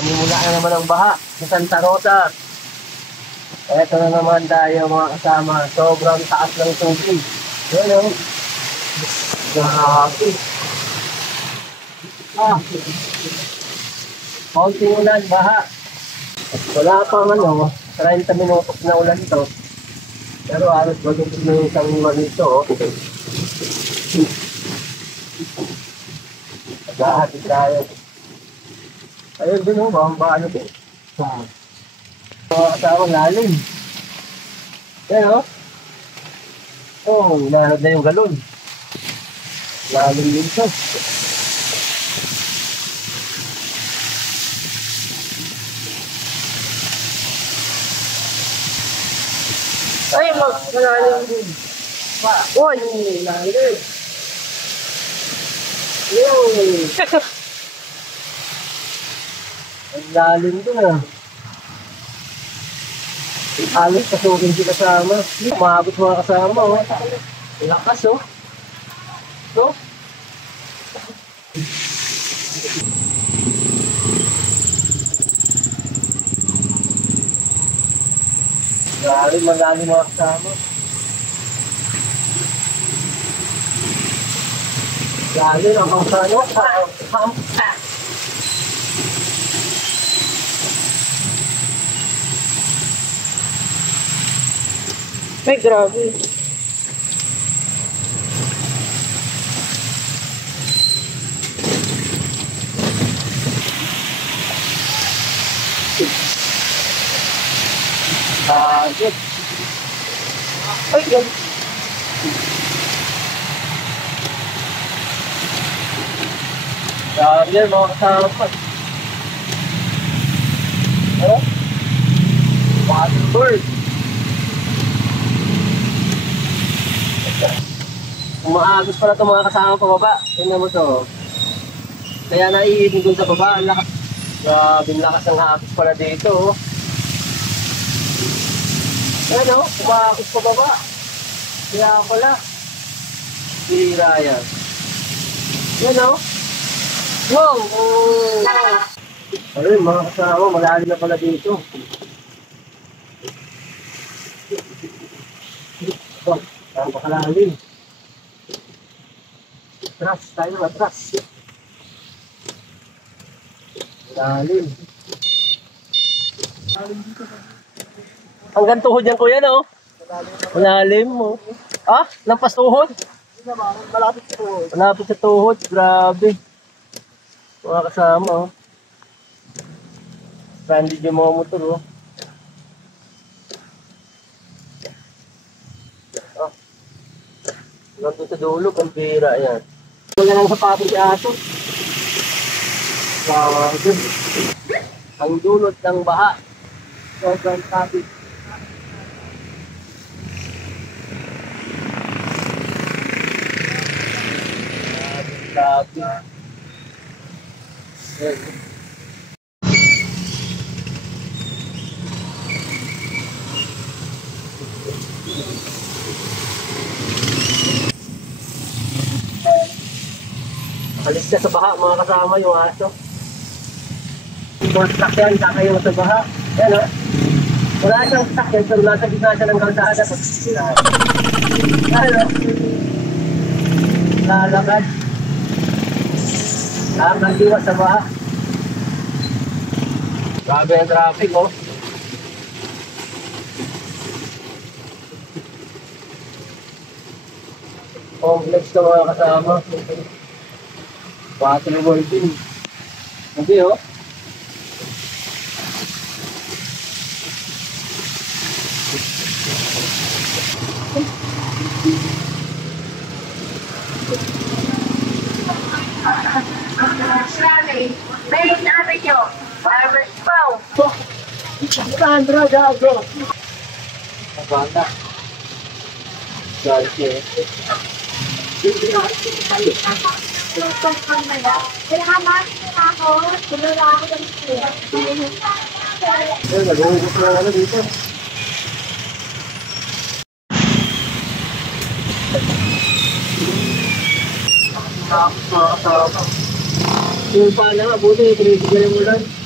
Nanimula na naman ang baha sa Santa Rosa. Ito na naman tayo mga kasama. Sobrang taas ng tubig. Yan o. Grabe. Kaunting ulan, baha. Wala pa man o. 30 minutos na ulan ito. Pero halos magiging na yung isang ulan ito o. Nag-ahatid tayo. Ayun din mo ba? Ang baano din? Mga kasama lalim. Yan o. Oh, nanod na yung galon. Lalim din ito. Ay, malalim din. Uy, lalim. Yun. Ang lalim din ah. Halos pasukin sila kasama. Umabot mga kasama oh. Lakas oh. So? Lalim, malalim mga kasama. Lalim ang kasama. Ay, grabe. Bakit? Ay, yan. Grabe yan, mga kasama. Oh? Waterbird. Umaagos pala itong mga kasama pababa. Tingnan mo ito. Kaya naiibig dun sa baba. Ang lakas. Grabe lakas ng hagos pala dito. Ayan o, umaagos pababa. Kaya pala. Hira yan. Ayan o. Wow! Ayun mga kasama, malalim na pala dito. Oh, saan pa kalalim? Atras, tayo atras. Lalim. Hanggang tuhod yan kuya no? Lalim mo. Ah, lampas tuhod? Malapit sa tuhod. Malapit sa tuhod, grabe. Mga kasama oh. Stranded yung mga motor oh. Oh. Nandun sa dulo, pampira yan. Wala lang sapatos si aso. Grabe. Ang dulot ng baha. Sobrang traffic. Grabe. Alis na sa baha mga kasama yung aso. Short track yan, kakayo sa baha. Yan o. Wala siyang track yan, pero nasa gitna siya ng kalsada. Ano? Lalakad. Nagdiwas sa baha. Grabe ang traffic oh. Complex na mga kasama. Waterworld din. Hindi oh. Main Avenue, Barbers Bow. Sandra Gago. Bata. Gante. Nag-uubos na ano dito. Yung pa na nga, buti, tinitigan mo lang.